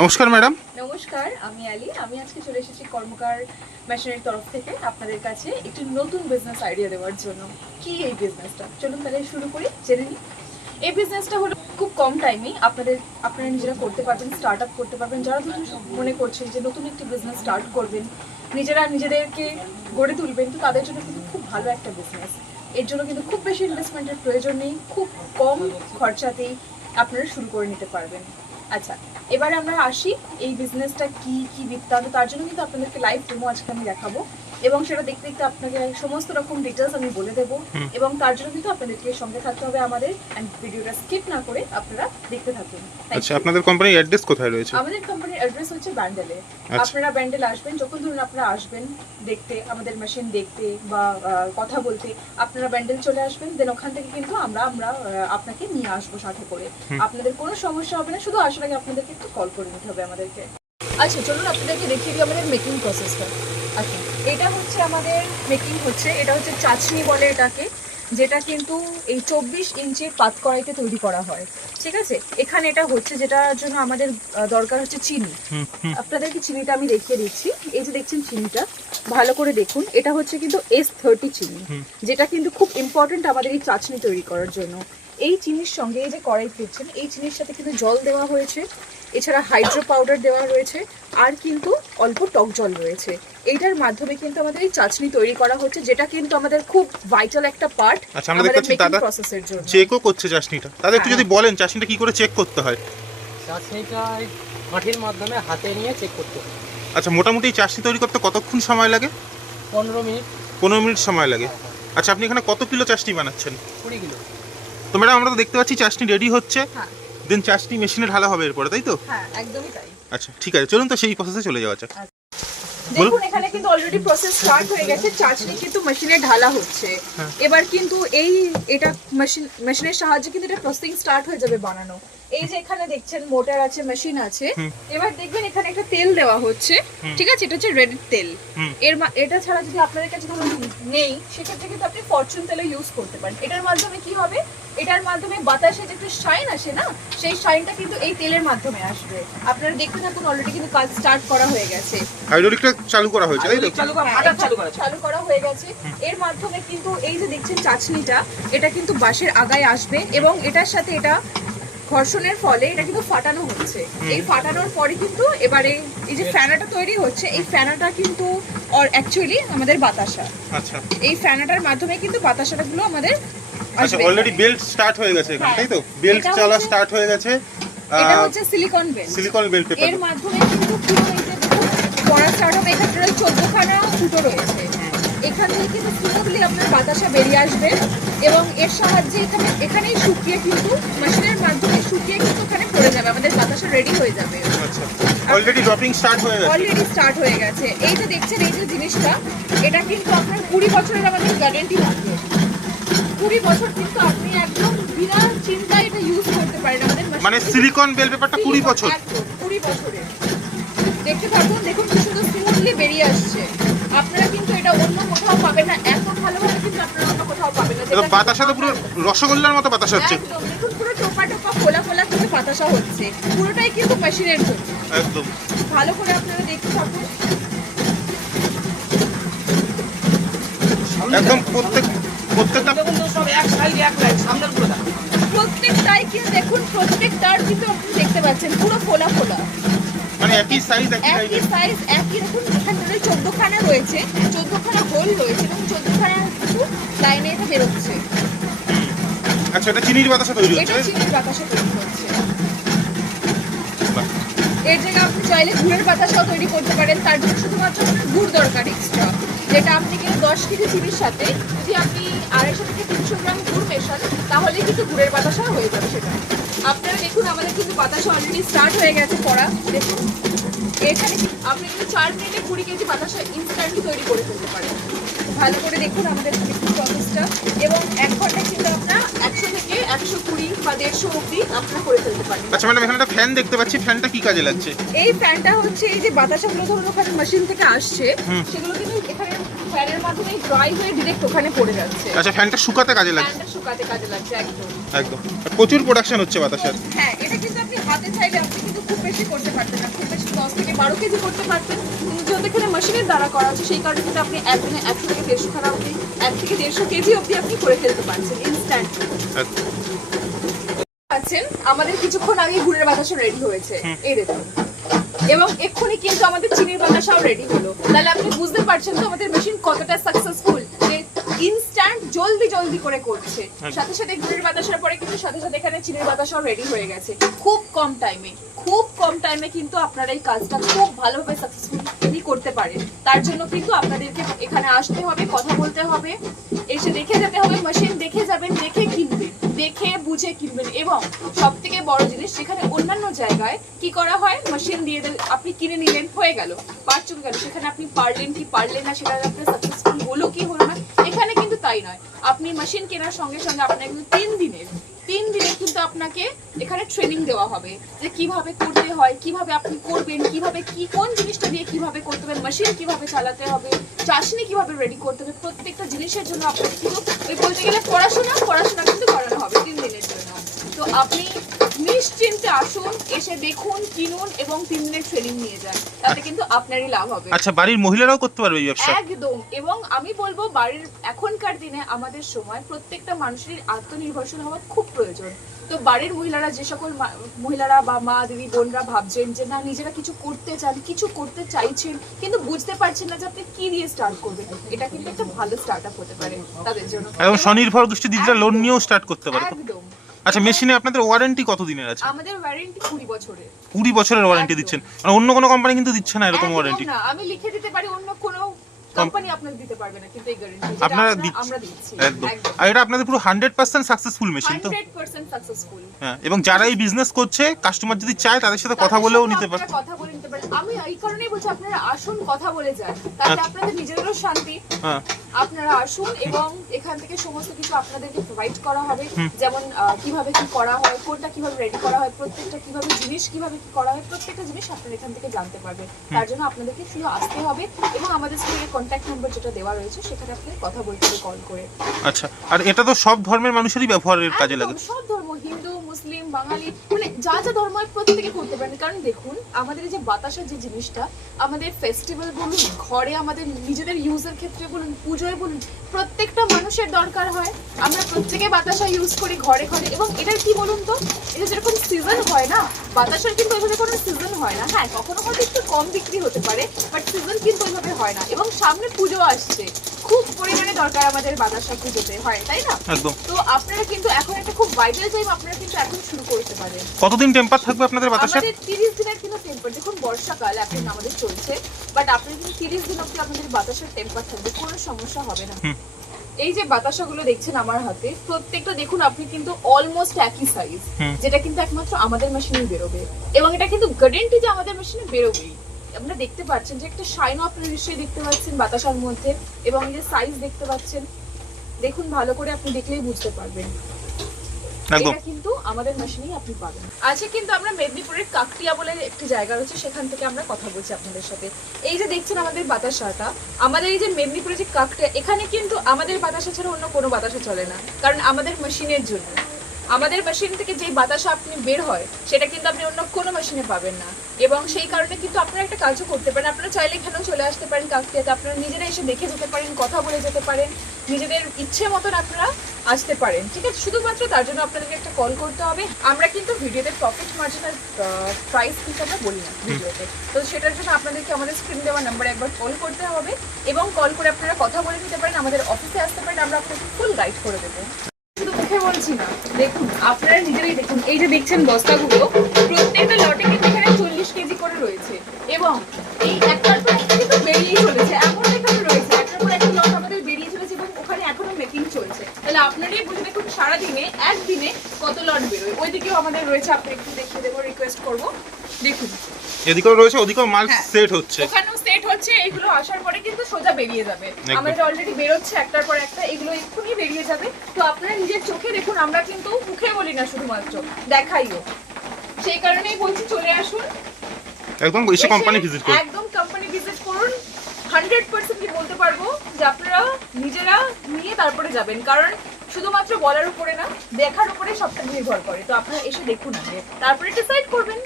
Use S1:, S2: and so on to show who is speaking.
S1: নমস্কার, ম্যাডাম।
S2: নমস্কার, আমি আলি। আমি আজকে চলে এসেছি কর্মকার মেশিনের তরফ থেকে আপনাদের কাছে একটি নতুন বিজনেস আইডিয়া দেওয়ার জন্য। কি এই বিজনেসটা চলুন তাহলে শুরু করি, জেনে নিই। এই বিজনেসটা হলো খুব কম টাইমেই আপনাদের, আপনারা নিজেরা করতে পারবেন স্টার্ট আপ করতে পারবেন। যারা ধরুন মনে করছেন যে নতুন একটি বিজনেস স্টার্ট করবেন, নিজেরা নিজেদেরকে গড়ে তুলবেন, তো তাদের জন্য কিন্তু খুব ভালো একটা বিজনেস এর জন্য কিন্তু খুব বেশি ইনভেস্টমেন্টের প্রয়োজন নেই, খুব কম খরচাতেই আপনারা শুরু করে নিতে পারবেন। আচ্ছা এবারে আমরা আসি এই বিজনেসটা কি কি বৃত্তান্ত তার জন্য কিন্তু আপনাদেরকে লাইভ ডেমো আজকে আমি দেখাবো। এবং সেটা দেখতে দেখতে আপনাকে সমস্ত রকম ডিটেলস আমি বলে দেবো। এবং তার জন্য কিন্তু আপনাদেরকে সঙ্গে থাকতে হবে আমাদের and ভিডিওটা স্কিপ না করে আপনারা দেখতে থাকুন।
S1: আচ্ছা আপনাদের কোম্পানির অ্যাড্রেস কোথায় রয়েছে?
S2: আমাদের কোম্পানির অ্যাড্রেস হচ্ছে ব্যান্ডেলে
S1: আচ্ছা।
S2: আপনারা ব্যান্ডেল আসবেন যখন ধরুন আপনারা আসবেন দেখতে আমাদের মেশিন দেখতে বা কথা বলতে আপনারা ব্যান্ডেল চলে আসবেন দেন ওখান থেকে কিন্তু আমরা আমরা আপনাকে নিয়ে আসব সাথে করে। আপনাদের কোনো সমস্যা হবে না শুধু আসার আগে আপনাদেরকে একটু কল করে নিতে হবে আমাদেরকে। আচ্ছা চলুন আপনাদেরকে দেখিয়ে দিই আমাদের মেকিং প্রসেসটা আচ্ছা। এটা হচ্ছে আমাদের মেকিং হচ্ছে এটা হচ্ছে চাচনি বলে এটাকে যেটা কিন্তু এই চব্বিশ ইঞ্চির পাত কড়াইতে তৈরি করা হয়। ঠিক আছে? এখানে এটা হচ্ছে যেটার জন্য আমাদের দরকার হচ্ছে চিনি। আপনাদেরকে চিনিটা আমি দেখিয়ে দিচ্ছি। এই যে দেখছেন চিনিটা ভালো করে দেখুন। এটা হচ্ছে কিন্তু এস থার্টি চিনি যেটা কিন্তু খুব ইম্পর্টেন্ট আমাদের এই চাচনি তৈরি করার জন্য। এই চিনির সঙ্গে এই যে কড়াই দিচ্ছেন এই চিনির সাথে কিন্তু জল দেওয়া হয়েছে। এছাড়া হাইড্রো পাউডার দেওয়া রয়েছে আর কিন্তু অল্প টক জল রয়েছে। এইটার মাধ্যমে কিন্তু আমাদের এই চাচনি তৈরি করা হচ্ছে যেটা কিন্তু আমাদের খুব ভাইটাল একটা পার্ট
S1: আচ্ছা, আমরা দেখতে
S2: আমাদের
S1: পাচ্ছি
S2: মেকিং
S1: দাদা
S2: প্রসেসের জন্য।
S1: চেকও করছে চাশনিটা তাদের একটু
S2: হ্যাঁ।
S1: যদি বলেন চাশনিটা কি করে চেক করতে হয়?
S3: চাষনিটা মাটির মাধ্যমে হাতে নিয়ে চেক করতে হয়।
S1: আচ্ছা মোটামুটি চাশনি তৈরি করতে কতক্ষণ সময় লাগে?
S3: পনেরো মিনিট।
S1: পনেরো মিনিট সময় লাগে। আচ্ছা আপনি এখানে কত কিলো চাশনি বানাচ্ছেন?
S3: কুড়ি কিলো।
S1: তো ম্যাডাম আমরা তো দেখতে পাচ্ছি চাশনি রেডি হচ্ছে।
S2: হ্যাঁ।
S1: দেন চাশনি মেশিনে ঢালা হবে এরপরে তাই তো?
S2: হ্যাঁ একদমই তাই।
S1: আচ্ছা ঠিক আছে চলুন তো সেই প্রসেসে চলে যাওয়া যাক।
S2: দেখুন এখানে কিন্তু অলরেডি প্রসেস স্টার্ট হয়ে গেছে চাটনি কিন্তু মেশিনে ঢালা হচ্ছে। এবার কিন্তু এই এটা মেশিন মেশিনের সাহায্যে কিন্তু এটা প্রসেসিং স্টার্ট হয়ে যাবে বানানো। এই যে এখানে দেখছেন মোটর আছে মেশিন আছে। এবার দেখবেন এখানে একটা তেল দেওয়া হচ্ছে। ঠিক আছে? এটা হচ্ছে রেড তেল। এর এটা ছাড়া যদি আপনাদের কাছে ধরুন নেই সেক্ষেত্রে কিন্তু আপনি ফরচুন তেলও ইউজ করতে পারেন। এটার মাধ্যমে কি হবে? এটার মাধ্যমে বাতাসে যে একটা শাইন আসে না সেই শাইনটা কিন্তু এই তেলের মাধ্যমে আসবে। আপনারা দেখতে থাকুন অলরেডি কিন্তু কাজ স্টার্ট করা হয়ে গেছে।
S1: হাইড্রোলিকটা চালু করা হয়েছে তাই তো?
S2: হ্যাঁ, এটা চালু করা চালু করা হয়ে গেছে। এর মাধ্যমে কিন্তু এই যে দেখছেন চাচনিটা এটা কিন্তু বাঁশের আগায় আসবে এবং এটার সাথে এটা ঘর্ষণের ফলে এটা কিন্তু ফাটানো হচ্ছে। এই ফাটানোর পরে কিন্তু এবারে এই যে ফ্যানাটা তৈরি হচ্ছে এই ফ্যানাটা কিন্তু অ্যাকচুয়ালি আমাদের বাতাসা।
S1: আচ্ছা।
S2: এই ফ্যানাটার মাধ্যমে কিন্তু বাতাসাগুলো আমাদের
S1: আচ্ছা অলরেডি বেল্ট স্টার্ট হয়ে গেছে এখানে
S2: হ্যাঁ।
S1: তাই তো? বেল্ট চালা স্টার্ট হয়ে গেছে।
S2: এটা হচ্ছে silicon belt
S1: silicon belt paper এর
S2: মাধ্যমে কিন্তু পুরো এই যে পড়া স্টার্ট হবে। এখানে চোদ্দখানা ফুটো রয়েছে। এখান থেকে কিন্তু স্মুথলি আপনার বাতাসা বেরিয়ে আসবে এবং এর সাহায্যে এখানে এখানেই শুকিয়ে কিন্তু মেশিনের মাধ্যমে শুকিয়ে কিন্তু ওখানে পড়ে যাবে। আমাদের বাতাসা রেডি হয়ে যাবে।
S1: আচ্ছা অলরেডি ড্রপিং স্টার্ট হয়ে গেছে।
S2: অলরেডি স্টার্ট হয়ে গেছে। এই যে দেখছেন এই যে জিনিসটা এটা কিন্তু আপনার কুড়ি বছরের আমাদের গ্যারেন্টি থাকবে। কুড়ি বছর কিন্তু আপনি একদম বিনা চিন্তায় এটা ইউজ করতে পারেন আমাদের
S1: মানে সিলিকন বেল পেপারটা কুড়ি বছর।
S2: কুড়ি বছরের দেখতে থাকুন দেখুন কি সুন্দর স্মুথলি বেরিয়ে আসছে। আপনারা কিন্তু এটা অন্য কোথাও পাবেন না এত ভালোভাবে কিন্তু আপনারা অন্য কোথাও পাবেন না।
S1: এটা বাতাসা তো পুরো রসগোল্লার মতো বাতাসা হচ্ছে।
S2: দেখুন পুরো টোপা টোপা ফোলা ফোলা কিন্তু বাতাসা হচ্ছে। পুরোটাই কিন্তু মেশিনের জন্য।
S1: একদম।
S2: ভালো করে আপনারা দেখতে থাকুন।
S1: একদম প্রত্যেক প্রত্যেকটা
S3: সব এক সাইড এক লাইন সামনের
S2: প্রত্যেকটাই কিন্তু দেখুন প্রত্যেকটার কিন্তু আপনি দেখতে পাচ্ছেন পুরো ফোলা ফোলা
S1: মানে একই সাইজ একই
S2: একই
S1: সাইজ
S2: একই রকম এখানে চোদ্দখানা রয়েছে চোদ্দখানা হোল রয়েছে এবং চোদ্দখানা কিন্তু লাইনে এটা বেরোচ্ছে।
S1: আচ্ছা এটা চিনির বাতাসা তৈরি হচ্ছে।
S2: এটা? চিনির বাতাসা তৈরি হচ্ছে। এর জায়গায় আপনি চাইলে গুড়ের বাতাসাও তৈরি করতে পারেন তার জন্য শুধুমাত্র আপনার গুড় দরকার এক্সট্রা যেটা আপনি কিন্তু দশ কেজি চিনির সাথে যদি আপনি আড়াইশো থেকে তিনশো গ্রাম গুড় মেশান তাহলে কিন্তু গুড়ের বাতাসা হয়ে যাবে সেটা আপনারা দেখুন আমাদের কিন্তু বাতাসা অলরেডি স্টার্ট হয়ে গেছে পড়া। দেখুন। এখানে আপনি কিন্তু চার মিনিটে কুড়ি কেজি বাতাসা ইনস্ট্যান্টলি তৈরি করে ফেলতে পারেন। ভালো করে দেখুন আমাদের প্রসেসটা এবং এক ঘন্টায় কিন্তু আপনার একশো থেকে একশো কুড়ি বা দেড়শো অব্দি আপনারা করে ফেলতে পারেন।
S1: আচ্ছা ম্যাডাম এখানে একটা ফ্যান দেখতে পাচ্ছি। ফ্যানটা কি কাজে লাগছে?
S2: এই ফ্যানটা হচ্ছে এই যে বাতাসাগুলো ধরুন ওখানে মেশিন থেকে আসছে সেগুলো কিন্তু এখানে ফ্যানের মাধ্যমে ড্রাই হয়ে ডিরেক্ট ওখানে পড়ে যাচ্ছে।
S1: আচ্ছা ফ্যানটা শুকাতে কাজে লাগছে?
S2: ফ্যানটা শুকাতে কাজে লাগছে একদম।
S1: একদম। প্রচুর প্রোডাকশন হচ্ছে বাতাসের।
S2: হ্যাঁ এটা কিন্তু আপনি হাতে চাইলে আপনি কিন্তু খুব বেশি করতে পারবেন না। দশ থেকে বারো কেজি করতে পারতেন কিন্তু যেহেতু এখানে মেশিনের দ্বারা করা হচ্ছে সেই কারণে কিন্তু আপনি একদিনে একশো থেকে দেড়শো খানা অবধি এক থেকে দেড়শো কেজি অবধি আপনি করে ফেলতে পারছেন ইনস্ট্যান্ট। আছেন আমাদের কিছুক্ষণ আগে ঘুরের বাতাসা রেডি হয়েছে। এই দেখুন। এবং এক্ষুনি কিন্তু আমাদের চিনির বাতাসাও রেডি হলো। তাহলে আপনি বুঝতে পারছেন তো আমাদের মেশিন কতটা সাকসেসফুল যে ইনস্ট্যান্ট জলদি জলদি করে করছে। সাথে সাথে গুড়ের বাতাসার পরে কিন্তু সাথে সাথে এখানে চিনির বাতাসাও রেডি হয়ে গেছে। খুব কম টাইমে খুব কম টাইমে কিন্তু আপনারা এই কাজটা খুব ভালোভাবে সাকসেসফুলি করতে পারেন। তার জন্য কিন্তু আপনাদেরকে এখানে আসতে হবে কথা বলতে হবে এসে দেখে যেতে হবে মেশিন দেখে যাবেন বুঝে কিনবেন। এবং সব থেকে বড় জিনিস, সেখানে অন্যান্য জায়গায় কি করা হয়? মেশিন দিয়ে আপনি কিনে নিলেন, হয়ে গেল। পাঁচ চুকে গেল। সেখানে আপনি পারলেন কি পারলেন না সেখানে আপনার সাকসেসফুল হলো কি হলো না, এখানে কিন্তু তাই নয়। আপনি মেশিন কেনার সঙ্গে সঙ্গে আপনাকে কিন্তু তিন দিনের, তিন দিনে কিন্তু আপনাকে এখানে ট্রেনিং দেওয়া হবে যে কীভাবে করতে হয়, কীভাবে আপনি করবেন, কীভাবে কি, কোন জিনিসটা দিয়ে কীভাবে করতে হবে মেশিন কীভাবে চালাতে হবে, চাষনি কীভাবে রেডি করতে হবে, প্রত্যেকটা জিনিসের জন্য আপনাকে কিন্তু বলতে গেলে পড়াশোনা পড়াশোনা কিন্তু করানো হবে। তো আপনি নিশ্চিন্তে আসুন এসে দেখুন কিনুন এবং তিন দিনের ট্রেনিং নিয়ে যান। তাতে কিন্তু আপনারই লাভ হবে।
S1: আচ্ছা বাড়ির মহিলারাও করতে পারবে এই ব্যবসা?
S2: একদম। এবং আমি বলব বাড়ির এখনকার দিনে আমাদের সময় প্রত্যেকটা মানুষের আত্মনির্ভরশীল হওয়া খুব প্রয়োজন। তো বাড়ির মহিলারা যে সকল মহিলারা বা মা দিদি বোনরা ভাবছেন যে না নিজেরা কিছু করতে চান কিছু করতে চাইছেন কিন্তু বুঝতে পারছেন না যে আপনি কি দিয়ে স্টার্ট করবেন। এটা কিন্তু একটা ভালো স্টার্ট আপ হতে পারে তাদের জন্য। এবং
S1: স্বনির্ভর গোষ্ঠী দিদিরা লোন নিয়েও স্টার্ট করতে পারে।
S2: একদম।
S1: আচ্ছা মেশিনে আপনাদের ওয়ারেন্টি কত দিনের আছে?
S2: আমাদের ওয়ারেন্টি কুড়ি বছরের।
S1: কুড়ি বছরের ওয়ারেন্টি দিচ্ছেন। মানে অন্য কোনো কোম্পানি কিন্তু দিচ্ছে না এরকম ওয়ারেন্টি
S2: না। আমি লিখে দিতে পারি অন্য কোনো কোম্পানি আপনাকে দিতে পারবে না কিন্তু এই গ্যারান্টি
S1: আপনারা
S2: আমরা দিচ্ছি।
S1: একদম। আর এটা আপনাদের পুরো হান্ড্রেড পার্সেন্ট সাকসেসফুল মেশিন তো?
S2: হান্ড্রেড পার্সেন্ট সাকসেসফুল
S1: হ্যাঁ এবং যারা এই বিজনেস করছে কাস্টমার যদি চায় তাদের সাথে কথা বলেও নিতে পারে
S2: কথা বলে আমি এই কারণেই বলছি আপনারা আসুন কথা বলে যান। তাতে আপনাদের নিজেদেরও শান্তি।
S1: হ্যাঁ।
S2: আপনারা আসুন এবং এখান থেকে সমস্ত কিছু আপনাদেরকে প্রোভাইড করা হবে। যেমন কীভাবে কি করা হয় কোনটা কীভাবে রেডি করা হয় প্রত্যেকটা কীভাবে জিনিস কীভাবে কি করা হয় প্রত্যেকটা জিনিস আপনারা এখান থেকে জানতে পারবেন। তার জন্য আপনাদেরকে শুধু আসতে হবে এবং আমাদের স্ক্রিনে কন্ট্যাক্ট নাম্বার যেটা দেওয়া রয়েছে সেখানে আপনি কথা বলতে হবে কল করে
S1: আচ্ছা। আর এটা তো সব ধর্মের মানুষেরই ব্যবহারের কাজে লাগে।
S2: সব বাঙালি মানে যা যা ধর্ম প্রত্যেকে করতে পারেন। কারণ দেখুন, আমাদের যে বাতাসের যে জিনিসটা, আমাদের ফেস্টিভ্যাল বলুন, ঘরে আমাদের নিজেদের ইউজের ক্ষেত্রে বলুন, পুজোয় বলুন, প্রত্যেকটা মানুষের দরকার হয়। আমরা প্রত্যেকে বাতাসা ইউজ করি ঘরে ঘরে। এবং এটার কি বলুন তো, এটা যেরকম সিজন হয় না, বাতাসার কিন্তু ওইভাবে কোনো সিজন হয় না। হ্যাঁ কখনো হয়তো একটু কম বিক্রি হতে পারে বাট সিজন কিন্তু ওইভাবে হয় না। এবং সামনে পুজো আসছে। খুব পরিমাণে দরকার আমাদের পুজোতে হয় তাই না?
S1: একদম।
S2: তো আপনারা কিন্তু এখন একটা খুব ভাইটাল টাইম আপনারা কিন্তু এখন শুরু করতে পারেন।
S1: কতদিন টেম্পার থাকবে আপনাদের বাতাসে
S2: আমাদের তিরিশ দিনের কিন্তু টেম্পার দেখুন বর্ষাকাল এখন আমাদের চলছে বাট আপনার কিন্তু তিরিশ দিন অব্দি আপনাদের বাতাসের টেম্পার থাকবে কোনো সমস্যা হবে না। এই যে বাতাসাগুলো দেখছেন আমার হাতে প্রত্যেকটা দেখুন আপনি কিন্তু অলমোস্ট একই সাইজ যেটা কিন্তু একমাত্র আমাদের মেশিনেই বেরোবে। এবং এটা কিন্তু গ্যারেন্টি যে আমাদের মেশিনে বেরোবেই। আপনারা দেখতে পাচ্ছেন যে একটা শাইনও আপনারা নিশ্চয়ই দেখতে পাচ্ছেন বাতাসার মধ্যে এবং যে সাইজ দেখতে পাচ্ছেন দেখুন ভালো করে আপনি দেখলেই বুঝতে পারবেন। এটা কিন্তু আমাদের মেশিনেই আপনি পাবেন। আজকে কিন্তু আমরা মেদিনীপুরের কাকটিয়া বলে একটি জায়গা রয়েছে সেখান থেকে আমরা কথা বলছি আপনাদের সাথে। এই যে দেখছেন আমাদের বাতাসাটা আমাদের এই যে মেদিনীপুরের যে কাকটিয়া এখানে কিন্তু আমাদের বাতাসা ছাড়া অন্য কোনো বাতাসা চলে না কারণ আমাদের মেশিনের জন্য। আমাদের মেশিন থেকে যে বাতাসা আপনি বের হয় সেটা কিন্তু আপনি অন্য কোনো মেশিনে পাবেন না। এবং সেই কারণে কিন্তু আপনারা একটা কাজও করতে পারেন। আপনারা চাইলে এখানেও চলে আসতে পারেন কাকটিয়াতে আপনারা নিজেরা এসে দেখে যেতে পারেন কথা বলে যেতে পারেন। নিজেদের ইচ্ছে মতন আপনারা আসতে পারেন ঠিক আছে? শুধুমাত্র তার জন্য আপনাদেরকে একটা কল করতে হবে। আমরা কিন্তু ভিডিওতে প্রফিট মার্জিনের প্রাইস কিন্তু আমরা বলি না ভিডিওতে। তো সেটার জন্য আপনাদেরকে আমাদের স্ক্রিন দেওয়া নাম্বারে একবার কল করতে হবে। এবং কল করে আপনারা কথা বলে নিতে পারেন। আমাদের অফিসে আসতে পারেন। আমরা আপনাকে ফুল গাইড করে দেবো। বলছি না। দেখুন আপনারা নিজেরাই দেখুন এই যে দেখছেন বস্তাগুলো প্রত্যেকটা লটে কিন্তু এখানে চল্লিশ কেজি করে রয়েছে। এবং এই একটার পর একটা কিন্তু বেরিয়েই চলেছে এমন এখানে রয়েছে। একটার পর একটা লট আমাদের বেরিয়ে চলেছে এবং ওখানে এখনও মেকিং চলছে। তাহলে আপনারাই বুঝে দেখুন সারাদিনে একদিনে কত লট বেরোয়। ওইদিকেও আমাদের রয়েছে আপনি একটু দেখিয়ে দেবো রিকোয়েস্ট করব। দেখুন।
S1: এদিকেও রয়েছে ওদিকেও মাল
S2: হ্যাঁ।
S1: সেট হচ্ছে।
S2: ওখানেও হচ্ছে এগুলো আসার পরে কিন্তু সোজা বেরিয়ে যাবে। আমাদের অলরেডি বেরোচ্ছে একটার পর একটা এগুলো এক্ষুনি বেরিয়ে যাবে। তো আপনারা নিজের চোখে দেখুন আমরা কিন্তু মুখে বলি না শুধুমাত্র দেখাইও। সেই কারণেই বলছি চলে আসুন।
S1: একদম এসে কোম্পানি ভিজিট করুন।
S2: একদম কোম্পানি ভিজিট করুন। হান্ড্রেড পার্সেন্ট বলতে পারব যে আপনারা নিজেরা নিয়ে তারপরে যাবেন। কারণ শুধুমাত্র বলার উপরে না দেখার উপরে সবটা নির্ভর করে। তো আপনারা এসে দেখুন আগে তারপরে ডিসাইড করবেন।